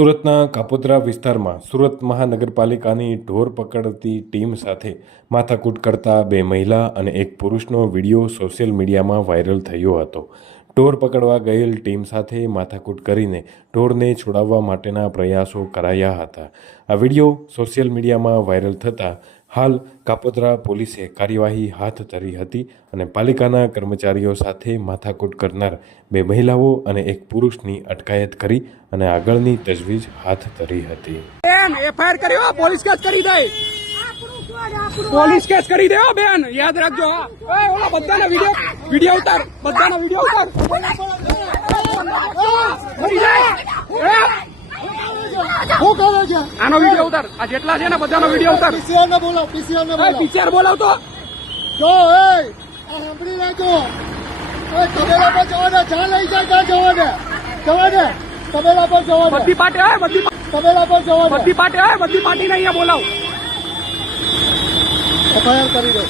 સુરતના કાપોદ્રા વિસ્તારમાં સુરત મહાનગરપાલિકાની ઢોર પકડતી ટીમ સાથે માથાકૂટ કરતા બે મહિલા અને એક પુરુષનો વીડિયો સોશિયલ મીડિયામાં વાયરલ થયો હતો. ઢોર પકડવા ગયેલ ટીમ સાથે માથાકૂટ કરીને ઢોરને છોડાવવા માટેના પ્રયાસો કરાયા હતા. આ વીડિયો સોશિયલ મીડિયામાં વાયરલ થતાં હાલ કાપોદ્રા પોલીસે કાર્યવાહી હાથ ધરી હતી અને પાલિકાના કર્મચારીઓ સાથે માથાકૂટ કરનાર બે મહિલાઓ અને એક પુરુષની અટકાયત કરી અને આગળની તજવીજ હાથ ધરી હતી. પોલીસ કેસ કરી દે. પોલીસ કેસ કરી દે બેન. યાદ રાખજો બધાના વીડિયો વીડિયો ઉતાર, બધાના વીડિયો ઉતાર મરી જાય. એ, શું કરો છે આનો વીડિયો ઉતાર. આ જેટલા છે ને બધાનો વીડિયો ઉતાર. પીસીઆર ને બોલો પીસીઆર ને બોલાવ. પીસીઆર બોલાવ બોલાવતો જો એ આ સાંભળી લેજો એ તબેલા પર જવા દે જ્યાં લઈ જાય ત્યાં જવા દે જવા દે તબેલા પર જવા દે બધી પાટે હોય બધી તબેલા પર જવા દે બધી પાટે હોય બધી પાર્ટીને અહીંયા બોલાવ. એફઆઈઆર કરી દો.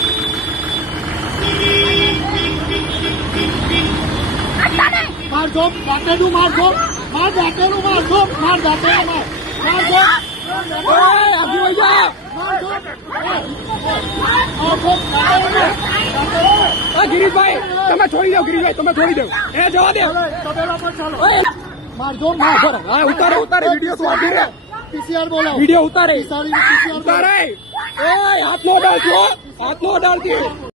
મારજો દાંતેનું મારજો માર દાંતેનું મારજો માર દાંતેનું માર. ગિરીશભાઈ તમે છોડી દો ગિરીશભાઈ તમે છોડી દો. એ જવા દે. મારજો હા ઉતારે ઉતારે વીડિયો તું આગી રે. પીસીઆર બોલાવો. વિડિયો ઉતારે. ઉતારે. એ હાથ નો અડાડજો. હાથ નો અડાડતી